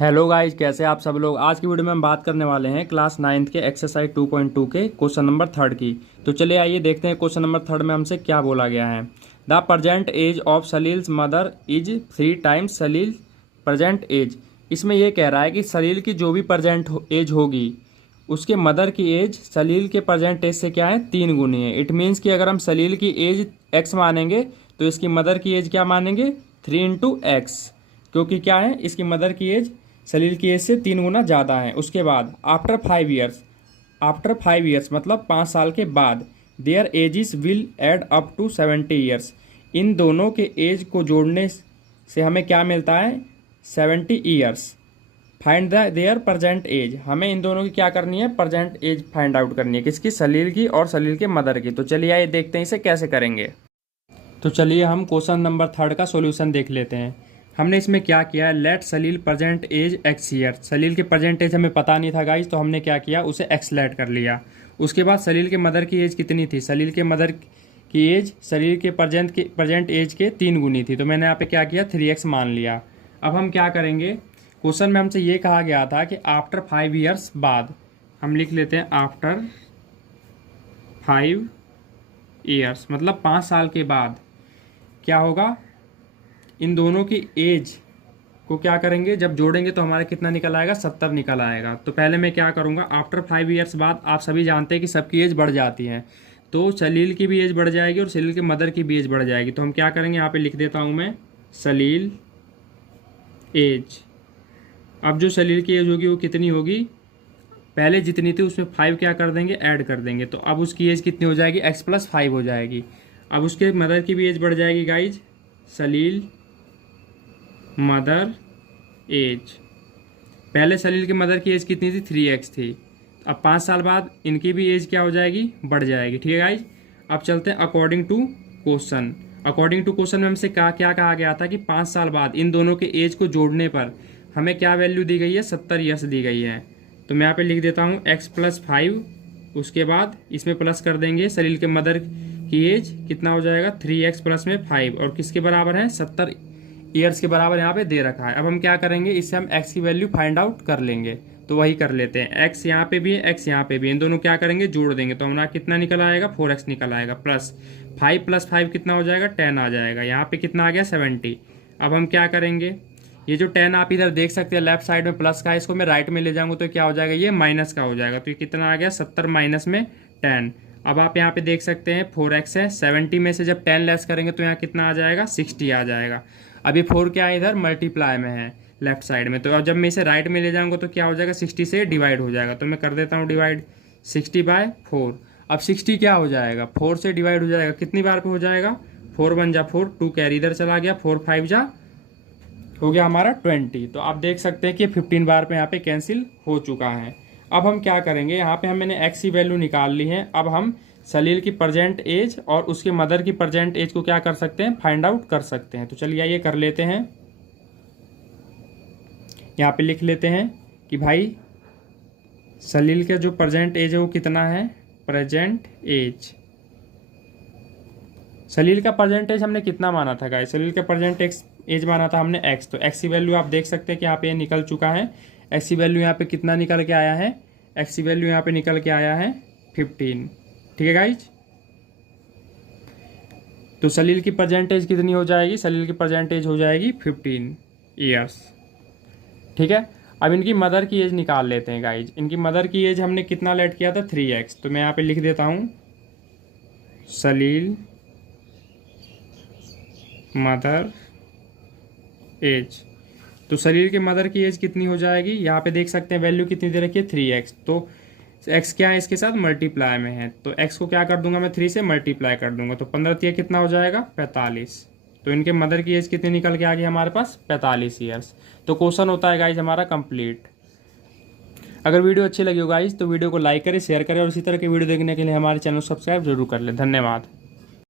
Hello guys, कैसे आप सब लोग। आज की वीडियो में हम बात करने वाले हैं क्लास 9th के एक्सरसाइज 2.2 के क्वेश्चन नंबर 3 की। तो चलिए आइए देखते हैं क्वेश्चन नंबर 3 में हमसे क्या बोला गया है। The present age of Salil's mother is 3 times Salil present age. इसमें यह कह रहा है कि सलील की जो भी प्रेजेंट एज होगी उसके मदर की एज सलील के प्रेजेंट एज से क्या है, 3 गुनी है। इट मीन्स कि अगर हम सलील की एज x मानेंगे तो इसकी मदर की एज क्या मानेंगे, 3 इंटू एक्स, क्योंकि क्या है, इसकी मदर की एज सलील की एज से 3 गुना ज़्यादा है। उसके बाद आफ्टर 5 ईयर्स मतलब 5 साल के बाद their ages will add up to 70 years. इन दोनों के एज को जोड़ने से हमें क्या मिलता है, 70 years. Find the their present age. हमें इन दोनों की क्या करनी है, प्रेजेंट एज फाइंड आउट करनी है, किसकी, सलील की और सलील के मदर की। तो चलिए आइए देखते हैं इसे कैसे करेंगे। तो चलिए हम क्वेश्चन नंबर 3 का सॉल्यूशन देख लेते हैं। हमने इसमें क्या किया है, लेट सलील प्रेजेंट एज एक्स ईयर। सलील के प्रेजेंट एज हमें पता नहीं था गाइज, तो हमने क्या किया, उसे एक्स लेट कर लिया। उसके बाद सलील के मदर की एज कितनी थी, सलील के मदर की एज सलील के प्रेजेंट एज के 3 गुनी थी, तो मैंने यहाँ पे क्या किया, 3x मान लिया। अब हम क्या करेंगे, क्वेश्चन में हमसे ये कहा गया था कि आफ्टर 5 ईयर्स बाद, हम लिख लेते हैं आफ्टर 5 ईयर्स मतलब 5 साल के बाद क्या होगा, इन दोनों की एज को क्या करेंगे, जब जोड़ेंगे तो हमारा कितना निकल आएगा, 70 निकल आएगा। तो पहले मैं क्या करूँगा, आफ्टर 5 ईयर्स बाद आप सभी जानते हैं कि सबकी एज बढ़ जाती है, तो सलील की भी एज बढ़ जाएगी और सलील के मदर की भी एज बढ़ जाएगी। तो हम क्या करेंगे, यहाँ पे लिख देता हूँ मैं सलील एज। अब जो सलील की एज होगी वो कितनी होगी, पहले जितनी थी उसमें 5 क्या कर देंगे, ऐड कर देंगे, तो अब उसकी एज कितनी हो जाएगी, x+5 हो जाएगी। अब उसके मदर की भी एज बढ़ जाएगी गाइज, सलील मदर एज। पहले सलील के मदर की एज कितनी थी, 3x थी। अब 5 साल बाद इनकी भी एज क्या हो जाएगी, बढ़ जाएगी। ठीक है गाइज, अब चलते हैं according to question. According to question में हमसे क्या कहा गया था कि 5 साल बाद इन दोनों के एज को जोड़ने पर हमें क्या वैल्यू दी गई है, 70 ईयर्स दी गई है। तो मैं यहाँ पे लिख देता हूँ x+5, उसके बाद इसमें प्लस कर देंगे सलील के मदर की एज, कितना हो जाएगा, 3x प्लस में 5, और किसके बराबर है, 70 ईयर्स के बराबर यहाँ पे दे रखा है। अब हम क्या करेंगे, इससे हम x की वैल्यू फाइंड आउट कर लेंगे। तो वही कर लेते हैं, x यहाँ पे भी है, x यहाँ पे भी है, इन दोनों क्या करेंगे, जोड़ देंगे, तो हमारा कितना निकल आएगा, 4x निकल आएगा, प्लस 5 + 5 कितना हो जाएगा, 10 आ जाएगा। यहाँ पे कितना आ गया, 70। अब हम क्या करेंगे, ये जो 10 आप इधर देख सकते हैं लेफ्ट साइड में प्लस का है, इसको मैं राइट में ले जाऊंगा तो क्या हो जाएगा, ये माइनस का हो जाएगा। तो ये कितना आ गया, 70 माइनस में 10। अब आप यहाँ पे देख सकते हैं 4x है, 70 में से जब 10 लेस करेंगे तो यहाँ कितना आ जाएगा, 60 आ जाएगा। अभी 4 क्या है, इधर मल्टीप्लाई में है लेफ्ट साइड में, तो अब जब मैं इसे राइट में ले जाऊंगा तो क्या हो जाएगा, 60 से डिवाइड हो जाएगा। तो मैं कर देता हूँ डिवाइड 60/4। अब 60 क्या हो जाएगा, 4 से डिवाइड हो जाएगा, कितनी बार पे हो जाएगा, 4 × 1 = 4, 2 कैरी इधर चला गया, 4 × 5 = हो गया हमारा 20। तो आप देख सकते हैं कि 15 बार पे यहाँ पे कैंसिल हो चुका है। अब हम क्या करेंगे, यहाँ पे मैंने x की वैल्यू निकाल ली है। अब हम सलील की प्रेजेंट एज और उसके मदर की प्रेजेंट एज को क्या कर सकते हैं, फाइंड आउट कर सकते हैं। तो चलिए ये कर लेते हैं, यहाँ पे लिख लेते हैं कि भाई सलील का जो प्रेजेंट एज है वो कितना है, प्रेजेंट एज। सलील का प्रेजेंट एज हमने कितना माना था गाइस, सलील का प्रेजेंट एज माना था हमने x। तो x की वैल्यू आप देख सकते हैं कि यहाँ पे निकल चुका है। x की वैल्यू यहाँ पे कितना निकल के आया है, x की वैल्यू यहाँ पे निकल के आया है 15। ठीक है गाइज, तो सलील की प्रेजेंट एज कितनी हो जाएगी, सलील की प्रेजेंट एज हो जाएगी 15 ईयर्स। ठीक है, अब इनकी मदर की एज निकाल लेते हैं गाइज। इनकी मदर की एज हमने कितना लेट किया था, 3x। तो मैं यहाँ पे लिख देता हूँ सलील मदर एज। तो सलील के मदर की एज कितनी हो जाएगी, यहाँ पे देख सकते हैं वैल्यू कितनी दे रखी है, 3x। तो x क्या है, इसके साथ मल्टीप्लाई में है, तो x को क्या कर दूंगा मैं, 3 से मल्टीप्लाई कर दूंगा, तो 15 × 3 कितना हो जाएगा, 45। तो इनके मदर की एज कितनी निकल के आ गई हमारे पास, 45 ईयर्स। तो क्वेश्चन होता है गाइज हमारा कंप्लीट। अगर वीडियो अच्छी लगी हो गाइज तो वीडियो को लाइक करें, शेयर करें, और इसी तरह की वीडियो देखने के लिए हमारे चैनल को सब्सक्राइब जरूर कर लें। धन्यवाद।